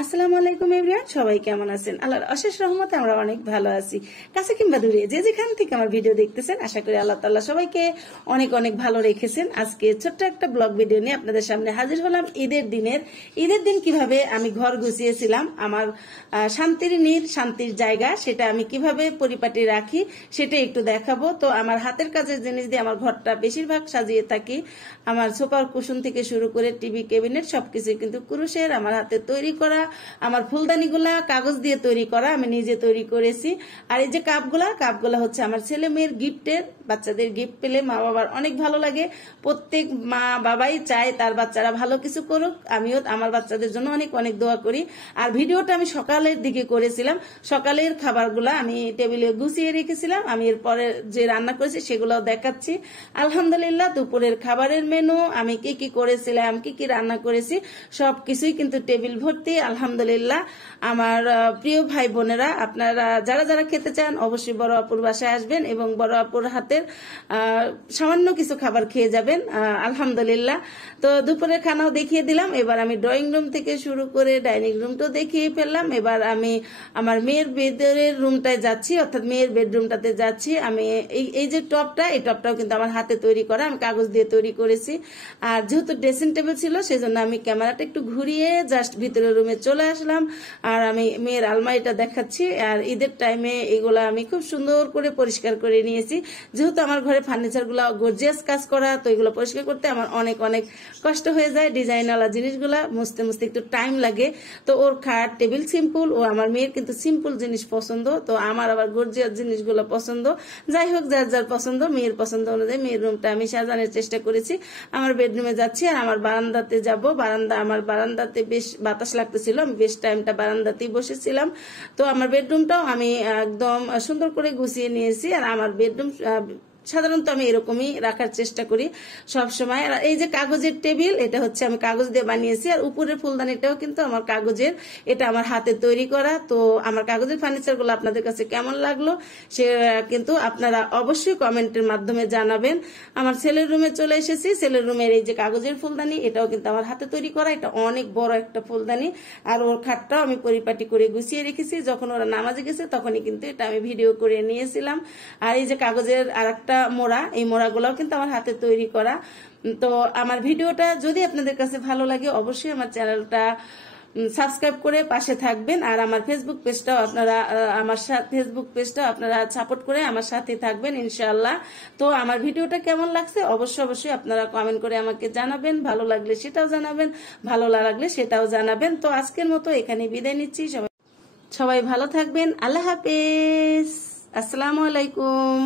আসসালামু আলাইকুম এভরিওয়ান, সবাই কেমন আছেন? আল্লাহর অশেষ রহমতে আমরা অনেক ভালো আছি। কাছে কিংবা দূরে যে যেখান থেকে আমার ভিডিও দেখতেছেন, আশা করি আল্লাহ তাআলা সবাইকে অনেক অনেক ভালো রেখেছেন। আজকে ছোট্ট একটা ব্লগ ভিডিও নিয়ে আপনাদের সামনে হাজির হলাম। ঈদের দিন কিভাবে আমি ঘর গুছিয়েছিলাম, আমার শান্তির জায়গা, সেটা আমি কিভাবে পরিপাটি রাখি সেটা একটু দেখাবো। তো আমার হাতের কাজের জিনিস দিয়ে আমার ঘরটা বেশিরভাগ সাজিয়ে থাকি। আমার সোফার কুশন থেকে শুরু করে টিভি ক্যাবিনেট সবকিছু কিন্তু কুরুশের, আমার হাতে তৈরি করা। আমার ফুলদানিগুলা কাগজ দিয়ে তৈরি করা, আমি নিজে তৈরি করেছি। আর এই যে কাপগুলা হচ্ছে আমার ছেলে মেয়ের গিফটের। বাচ্চাদের গিফট পেলে মা বাবার অনেক ভালো লাগে। প্রত্যেক মা বাবাই চায় তার বাচ্চারা ভালো কিছু করুক। আমিও আমার বাচ্চাদের জন্য অনেক অনেক দোয়া করি। আর ভিডিওটা আমি সকালের দিকে করেছিলাম। সকালের খাবারগুলা আমি টেবিলে গুছিয়ে রেখেছিলাম। আমি এরপরে যে রান্না করেছি সেগুলোও দেখাচ্ছি। আলহামদুলিল্লাহ, দুপুরের খাবারের মেনু আমি কি কি করেছিলাম, কি কি রান্না করেছি সবকিছুই কিন্তু টেবিল ভর্তি। আলহামদুলিল্লাহ, আমার প্রিয় ভাই বোনেরা, আপনারা যারা যারা খেতে চান অবশ্যই বড় আপুর বাসায় আসবেন এবং বড় আপুর হাতের সামান্য কিছু খাবার খেয়ে যাবেন। আলহামদুলিল্লাহ, তো দুপুরের খানাও দেখিয়ে দিলাম। এবার আমি ড্রয়িং রুম থেকে শুরু করে ডাইনিং রুমটাও দেখিয়ে ফেললাম। এবার আমি আমার মেয়ের বেডের রুমটায় যাচ্ছি, অর্থাৎ মেয়ের বেডরুমটাতে যাচ্ছি। আমি এই যে এই টপটাও কিন্তু আমার হাতে তৈরি করা, আমি কাগজ দিয়ে তৈরি করেছি। আর যেহেতু ড্রেসিং টেবিল ছিল সেজন্য আমি ক্যামেরাটা একটু ঘুরিয়ে জাস্ট ভিতরের রুমে চলে আসলাম। আর আমি মেয়ের আলমারিটা দেখাচ্ছি। আর ঈদের টাইমে এগুলা আমি খুব সুন্দর করে পরিষ্কার করে নিয়েছি। যেহেতু আমার ঘরে ফার্নিচার গুলা গর্জিয়াস কাজ করা, তো এগুলো পরিষ্কার করতে আমার অনেক অনেক কষ্ট হয়ে যায়। ডিজাইনওয়ালা জিনিসগুলা মুছতে মুছতে একটু টাইম লাগে। তো ওর খাট টেবিল সিম্পল, ও আমার মেয়ের কিন্তু সিম্পল জিনিস পছন্দ, তো আমার আবার গর্জিয়াস জিনিসগুলো পছন্দ। যাই হোক, যার যার পছন্দ, মেয়ের পছন্দ অনুযায়ী মেয়ের রুমটা আমি সাজানোর চেষ্টা করেছি। আমার বেডরুমে যাচ্ছি আর আমার বারান্দাতে যাব। আমার বারান্দাতে বেশ বাতাস লাগতেছিল, আমি বেশ টাইমটা বারান্দাতেই বসেছিলাম। তো আমার বেডরুমটাও আমি একদম সুন্দর করে গুছিয়ে নিয়েছি। আর আমার বেডরুম সাধারণত আমি এরকমই রাখার চেষ্টা করি সব সময়। আর এই যে কাগজের টেবিল, এটা হচ্ছে আমি কাগজ দিয়ে বানিয়েছি। আর উপরের ফুলদানিটাও কিন্তু আমার কাগজের, এটা আমার হাতে তৈরি করা। তো আমার কাগজের ফার্নিচার গুলো আপনাদের কাছে কেমন লাগলো সে কিন্তু আপনারা অবশ্যই কমেন্টের মাধ্যমে জানাবেন। আমার ছেলের রুমে চলে এসেছি। ছেলের রুমের এই যে কাগজের ফুলদানি, এটাও কিন্তু আমার হাতে তৈরি করা। এটা অনেক বড় একটা ফুলদানি। আর ওর খাটটাও আমি পরিপাটি করে গুছিয়ে রেখেছি। যখন ওরা নামাজে গেছে তখনই কিন্তু এটা আমি ভিডিও করে নিয়েছিলাম। আর এই যে কাগজের আরেকটা মোড়া, এই মোড়াগুলোও কিন্তু আমার হাতে তৈরি করা। তো আমার ভিডিওটা যদি আপনাদের কাছে ভালো লাগে অবশ্যই আমার চ্যানেলটা সাবস্ক্রাইব করে পাশে থাকবেন। আর আমার ফেসবুক পেজটাও আপনারা সাপোর্ট করে আমার সাথে থাকবেন ইনশাআল্লাহ। তো আমার ভিডিওটা কেমন লাগছে অবশ্যই আপনারা কমেন্ট করে আমাকে জানাবেন। ভালো লাগলে সেটাও জানাবেন, ভালো না লাগলে সেটাও জানাবেন। তো আজকের মতো এখানে বিদায় নিচ্ছি। সবাই ভালো থাকবেন। আল্লাহ হাফেজ। আসসালামু আলাইকুম।